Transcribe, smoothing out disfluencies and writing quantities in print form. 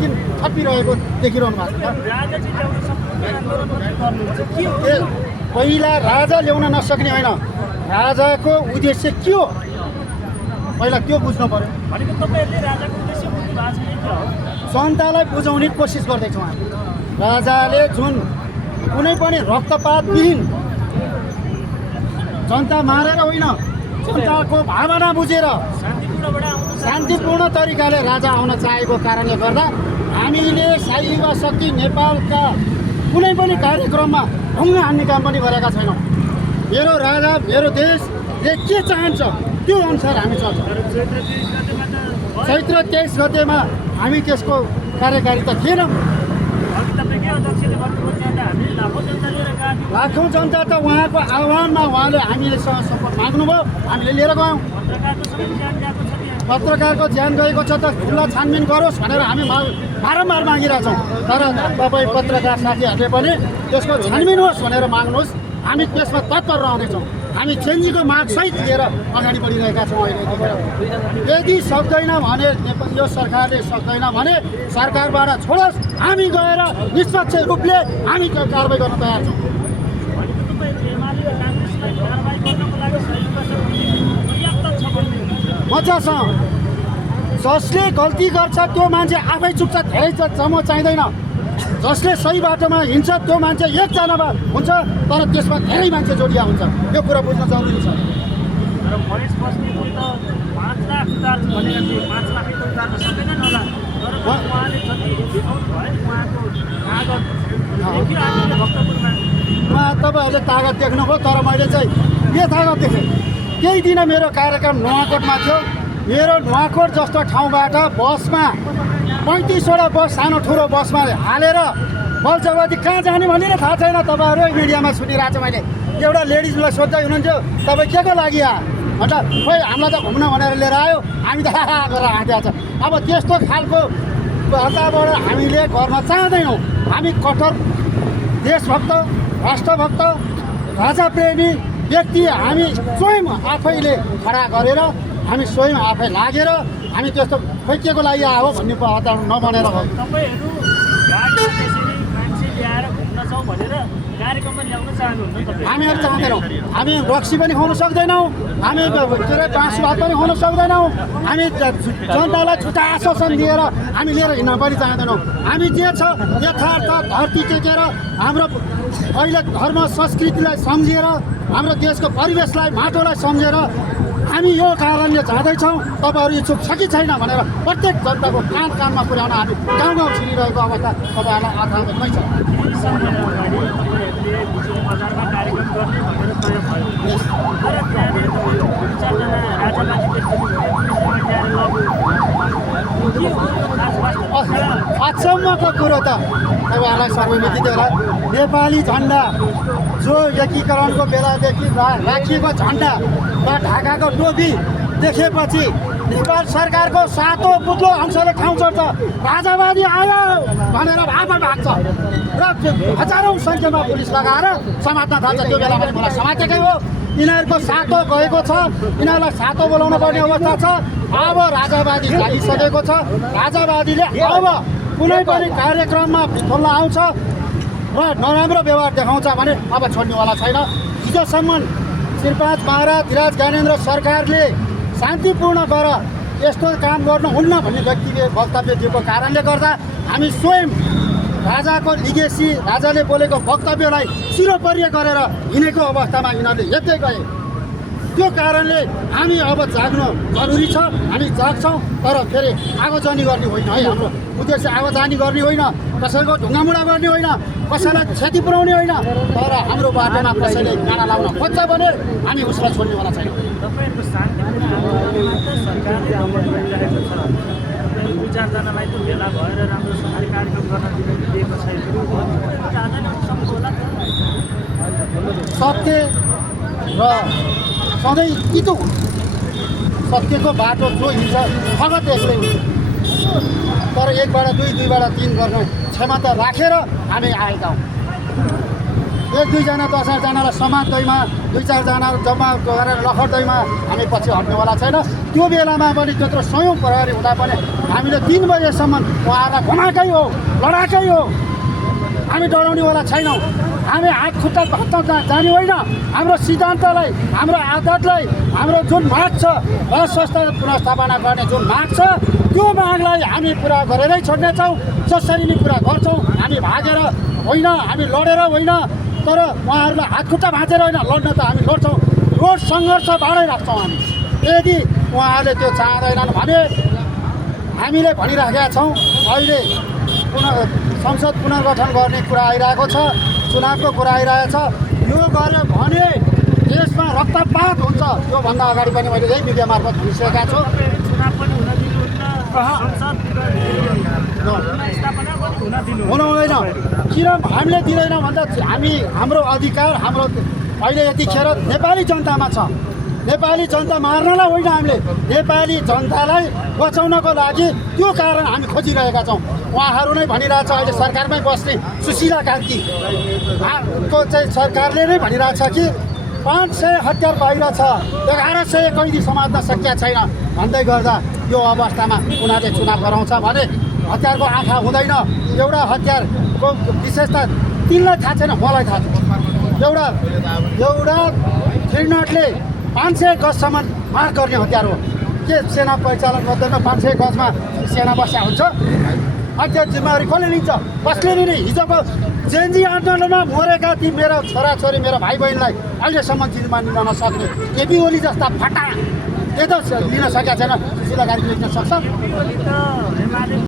दिन थपिरहेको देखिरहनु भएको छ। पहिला राजा ल्याउन नसक्ने होइन, राजाको उद्देश्य के हो पहिला त्यो बुझ्नु पर्यो। जनतालाई बुझाउने कोसिस गर्दैछौँ हामी। राजाले जुन कुनै पनि रक्तपातविहीन जनता मारेर होइन, जनताको भावना बुझेर शान्तिपूर्ण तरिकाले राजा आउन चाहेको कारणले गर्दा हामीले शाही युवा शक्ति नेपालका कुनै पनि कार्यक्रममा ढुङ्गा हान्ने काम पनि गरेका छैनौँ। मेरो राजा मेरो देशले के चाहन्छ त्यो अनुसार हामी चल्छौँ। चैत्र 23 गतेमा हामी त्यसको कार्यकारिता थिएनौँ। लाखौँ जनता त उहाँको आह्वानमा उहाँले हामीलेसँग सपोर्ट माग्नुभयो, हामीले लिएर गयौँ। पत्रकारको ज्यान गएको छ त खुल्ला छानबिन गरोस् भनेर हामी बारम्बार मागिरहेछौँ। तर तपाईँ पत्रकार साथीहरूले पनि त्यसको छानबिन होस् भनेर माग्नुहोस्, हामी त्यसमा तत्पर रहनेछौँ। हामी चेन्जीको मागसहित लिएर अगाडि बढिरहेका छौँ। अहिले यदि सक्दैन भने यो सरकारले सक्दैन भने सरकारबाट छोडोस्, हामी गएर निष्पक्ष रूपले हामी त्यो कारबाही गर्न तयार छौँ। मजासँग जसले गल्ती गर्छ त्यो मान्छे आफै चुक्छ, धेरै जम्मो चाहिँदैन। जसले सही बाटोमा हिँड्छ त्यो मान्छे एकजना हुन्छ, तर त्यसमा धेरै मान्छे जोडिया हुन्छ। यो कुरा बुझ्न जरुरी छ। तपाईँहरूले तागत देख्नुभयो, तर मैले चाहिँ के तागत देखेँ केही दिन मेरो कार्यक्रम नुवाकोटमा थियो। मेरो नुवाकोट जस्तो ठाउँबाट बसमा 35वटा बस सानो ठुलो बसमा हालेर बलजगती कहाँ जाने भनेर थाहा छैन। तपाईँहरू मिडियामा सुनिरहेको छ। मैले एउटा लेडिजलाई सोध्दै हुनुहुन्थ्यो तपाईँ के को लागि अन्त खोइ हामीलाई त घुम्न भनेर लिएर आयो, हामी त गरेर हाँटेको छ। अब त्यस्तो खालको वातावरण हामीले गर्न चाहँदैनौँ। हामी कट्टर देशभक्त, राष्ट्रभक्त, राजाप्रेमी व्यक्ति हामी स्वयं आफैले खडा गरेर हामी स्वयं आफै लागेर हामी त्यस्तो खोइ के को लागि आयो भन्ने वातावरण नबनेर हामीहरू चाहँदैनौँ। हामी रक्सी पनि खुवाउन सक्दैनौँ, हामी के अरे बाँसु भात पनि खुवाउन सक्दैनौँ। हामी जनतालाई छुट्टा आश्वासन दिएर हामी लिएर हिँड्न पनि चाहँदैनौँ। हामी जे छ यथार्थ धरती टेकेर हाम्रो अहिले धर्म संस्कृतिलाई सम्झेर हाम्रो देशको परिवेशलाई माटोलाई सम्झेर हामी यो कारणले जाँदैछौँ। तपाईँहरू इच्छुक छ कि छैन भनेर प्रत्येक जनताको कानमा पुर्याउन हामी गाउँ गाउँ छिरिरहेको अवस्था तपाईँहरूलाई आत्ममै छ। अचम्मको कुरो त तपाईँहरूलाई सर्वमिति थियो होला। नेपाली झन्डा जो एकीकरणको बेलादेखि राखिएको झन्डा वा ढाकाको टोपी देखेपछि नेपाल सरकारको सातो पुत्लो अंशले ठाउँ छोड्छ। राजावादी आयो भनेर आफै भाग्छ र हजारौँ सङ्ख्यामा पुलिस लगाएर समात्न थाल्छ। त्यो बेला पनि मलाई समातेकै हो। यिनीहरूको सातो गएको छ, यिनीहरूलाई सातो बोलाउनु पर्ने अवस्था छ। अब राजावादी लागिसकेको छ। राजावादीले अब कुनै पनि कार्यक्रममा विफल आउँछ र नराम्रो व्यवहार देखाउँछ भने अब छोड्नेवाला छैन। हिजोसम्म श्रीपाद महाराज धीराज ज्ञानेन्द्र सरकारले शान्तिपूर्ण गर यस्तो काम गर्नुहुन्न भन्ने वक्तव्य दिएको कारणले गर्दा हामी स्वयं राजाको लिगेसी, राजाले बोलेको वक्तव्यलाई सिरोपर्य गरेर हिँडेको अवस्थामा यिनीहरूले हेप्दै गए। त्यो कारणले हामी अब जाग्नु जरुरी छ। हामी जाग्छौँ, तर फेरि आगोजानी गर्ने होइन है। हाम्रो उद्देश्य आगोजानी गर्ने होइन, कसैको ढुङ्गामुढा गर्ने होइन, कसैलाई क्षति पुर्याउने होइन। तर हाम्रो बाटोमा कसैले गाना लाउन खोज्छ भने हामी उसलाई छोड्नेवाला छैन। चारजनालाई त भेला भएर राम्रोसँगले कार्यक्रम गर्न दिएको छैन। सत्य र सधैँ तितो हुन्छ। सत्यको बाटो जो हिँड्छ फगत एक्लै हुन्छ। तर एकबाट दुई, दुईबाट तिन गर्ने क्षमता राखेर हामी आएका हौँ। एक दुईजना 10,000जनालाई समात्दैमा 2-4जना जम्मा गरेर लखट्दैमा हामी पछि हट्नेवाला छैन। त्यो बेलामा पनि त्यत्रो सयौँ प्रहरी हुँदा पनि हामीले 3 बजेसम्म उहाँहरूलाई घुमाएकै हो, लडाएकै हो। हामी डराउनेवाला छैनौँ। हामी हात खुट्टा भात्न जाने होइन। हाम्रो सिद्धान्तलाई, हाम्रो आदतलाई, हाम्रो जुन माग छ स्वास्थ्य पुनर्स्थापना गर्ने जुन माग छ त्यो मागलाई हामी पुरा गरेरै छोड्नेछौँ। जसरी नै पुरा गर्छौँ। हामी भागेर होइन, हामी लडेर होइन, तर उहाँहरूलाई हात खुट्टा भाँचेर होइन, लड्न त हामी लड्छौँ। रोड सङ्घर्ष बाँडै राख्छौँ हामी। यदि उहाँहरूले त्यो चाहँदैनन् भने हामीले भनिराखेका छौँ अहिले संसद पुनर्गठन गर्ने कुरा आइरहेको छ, चुनावको कुरा आइरहेको छ। यो गर्यो भने देशमा रक्तपात हुन्छ। योभन्दा अगाडि पनि मैले यही मिडिया मार्फत भनिसकेका छु। चुनाव पनि हुन दिनुहुन्न, संसद पुनर्स्थापना पनि हुन दिनुहुन्न। हुन हुँदैन। किन हामीले दिँदैनौँ भन्दा हाम्रो अधिकार हाम्रो अहिले यतिखेर नेपाली जनतामा छ। नेपाली जनता मार्नलाई होइन, हामीले नेपाली जनतालाई बचाउनको लागि त्यो कारण हामी खोजिरहेका छौँ। उहाँहरू नै भनिरहेछ अहिले सरकारमै बस्ने सुशीला कार्की को चाहिँ सरकारले नै भनिरहेछ कि 500 हतियार बाहिर छ, 1100 कैदी समात्न सकिया छैन भन्दै गर्दा यो अवस्थामा उनीहरूले चुनाव गराउँछ भने हतियारको आँखा हुँदैन। एउटा हतियारको विशेषता तिनलाई थाहा छैन, मलाई थाहा छ। एउटा थ्रिनटले 500 गजसम्म मार गर्ने हतियार हो। के सेना परिचालन गर्दैन? 500 गजमा सेना बस्या हुन्छ? हतियार जिम्मेवारी कसले लिन्छ? कसले लिने? हिजोको जेएनजी आन्दोलनमा मरेका ती मेरो छोराछोरी, मेरो भाइ बहिनीलाई अहिलेसम्म जिम्मा लिन नसक्ने केपी ओली जस्ता फटा त्यो त लिन सकेका छैन। सुशीला कार्कीले लिन सक्छ?